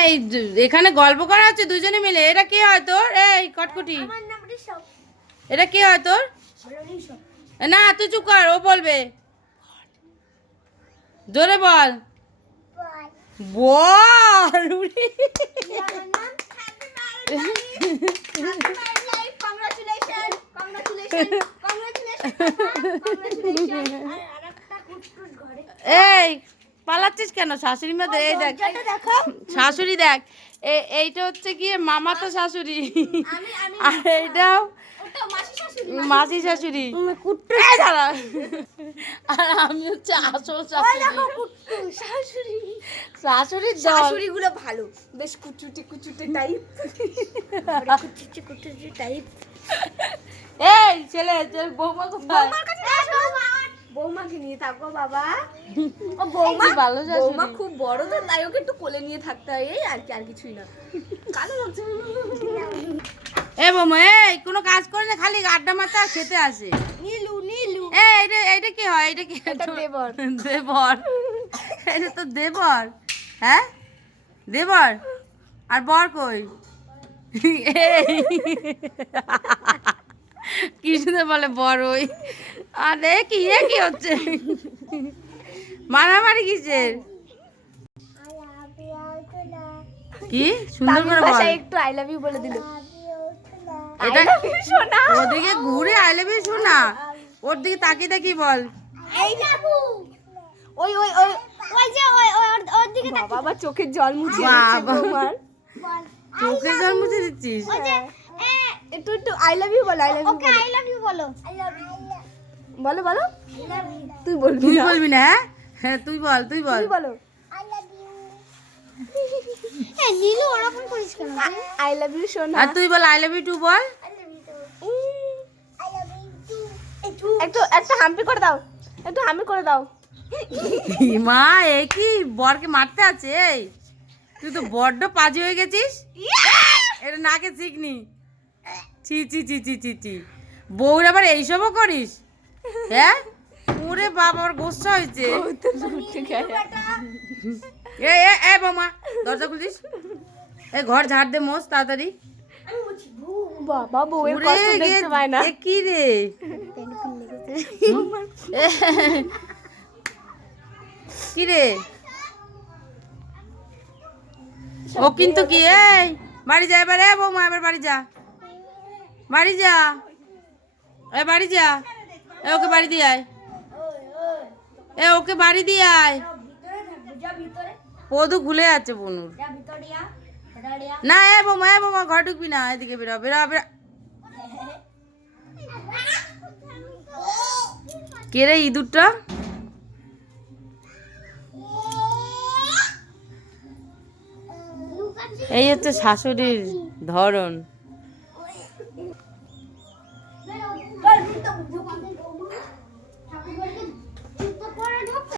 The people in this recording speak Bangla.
এই এখানে গল্প করা হচ্ছে দুজনে মিলে। এটা কে হয় তোর? এই কটকটি। এটা কে হয় তোর? না তুই চুপ কর ও বলবে। জোরে বল। বল। এই পালাচ্ছিস কেন? শাশুড়ি মাদের এই দেখ। শাশুড়ি দেখ এ- এইটা হচ্ছে গিয়ে মামা তো শাশুড়ি। আমি আমি আর এইটাও মাসি শাশুড়ি দাঁড়া। আর আমি হচ্ছে আসল শাশুড়ি। কুট্টু শাশুড়ি। শাশুড়ির দল। ভালো। বেশ কুচুটে কুচুটে টাইপ কুচুটে কুচুটে টাইপ এই ছেলে বৌমা কোথায় বৌমার কাছে বৌমাকে নিয়ে থাকো বাবা। ও বৌমা? ভালো বৌমা খুব বড় তো তাই ওকে একটু কোলে নিয়ে থাকতে হয় এই আর কি আর কিছুই না। কালো লাগছে। এ বৌমা এই কোনো কাজ করে না খালি আড্ডা মারতে আর খেতে আসে। নীলু নীলু। এই এটা এটা কি হয়? এটা কি দেবর। দেবর। এটা তো দেবর। হ্যাঁ? দেবর? আর বর কই? এই। কি শুনে বলে বর ওই আরে কি এ কি হচ্ছে? মারামারি কিসের? কি? সুন্দর করে বল। একটু আই লাভ ইউ বলে দিল। এটা শোনা। ওদিকে ঘুরে আই লাভ ইউ শোনা। ওর দিকে তাকিয়ে তাকিয়ে বল। এই বাবু ওই ওই ওই ওই যে ওই ওই ওর- দিকে বাবা বাবা চোখের জল মুছে দিচ্ছে বাবা। বৌমার। চোখে জল মুছে দিচ্ছিস? ওই যে একটু একটু আই লাভ ইউ বলো I love you okay I love you বলো আই লাভ ইউ বলো বলো তুই বলবি তুই না বলবি না হ্যাঁ? হ্যাঁ তুই বল তুই বল তুই বলো আই লাভ ইউ হ্যাঁ নীলু ওরকম করিস কেন আই লাভ ইউ সোনা আর তুই বল আই লাভ ইউ টু বল একটু একটা হাম্পি করে দাও একটু হাম্পি করে দাও মা এ কি বরকে মারতে আছে এই তুই তো বড্ড পাজি হয়ে গেছিস এটা নাকে শিখনি ছি ছি ছি ছি ছি ছি বউর আবার এইসবও করিস? হ্যাঁ? ওরে বাবা আমার গোসা হয়েছে। এ এ এ বৌমা দরজা খুলছিস? এই ঘর ঝাড় দে মোস তাড়াতাড়ি। বাবা বউয়ের কষ্ট দেখতে পায় না। কি রে? কি রে? ও কিন্তু কি? এই বাড়ি যা এবার এ বৌমা এবার বাড়ি যা। বাড়ি যা। এ, বাড়ি যা। এ, ওকে বাড়ি দিয়ে আয়। এ, ওকে বাড়ি দিয়ে আয়। পদু ভুলে যাচ্ছে বনুর। না, এ বৌমা এ বৌমা, ঘর ঢুকবি না, এদিকে বেরো বেরো বেরো। কে রে ইঁদুরটা? এই হচ্ছে শাশুড়ির ধরন।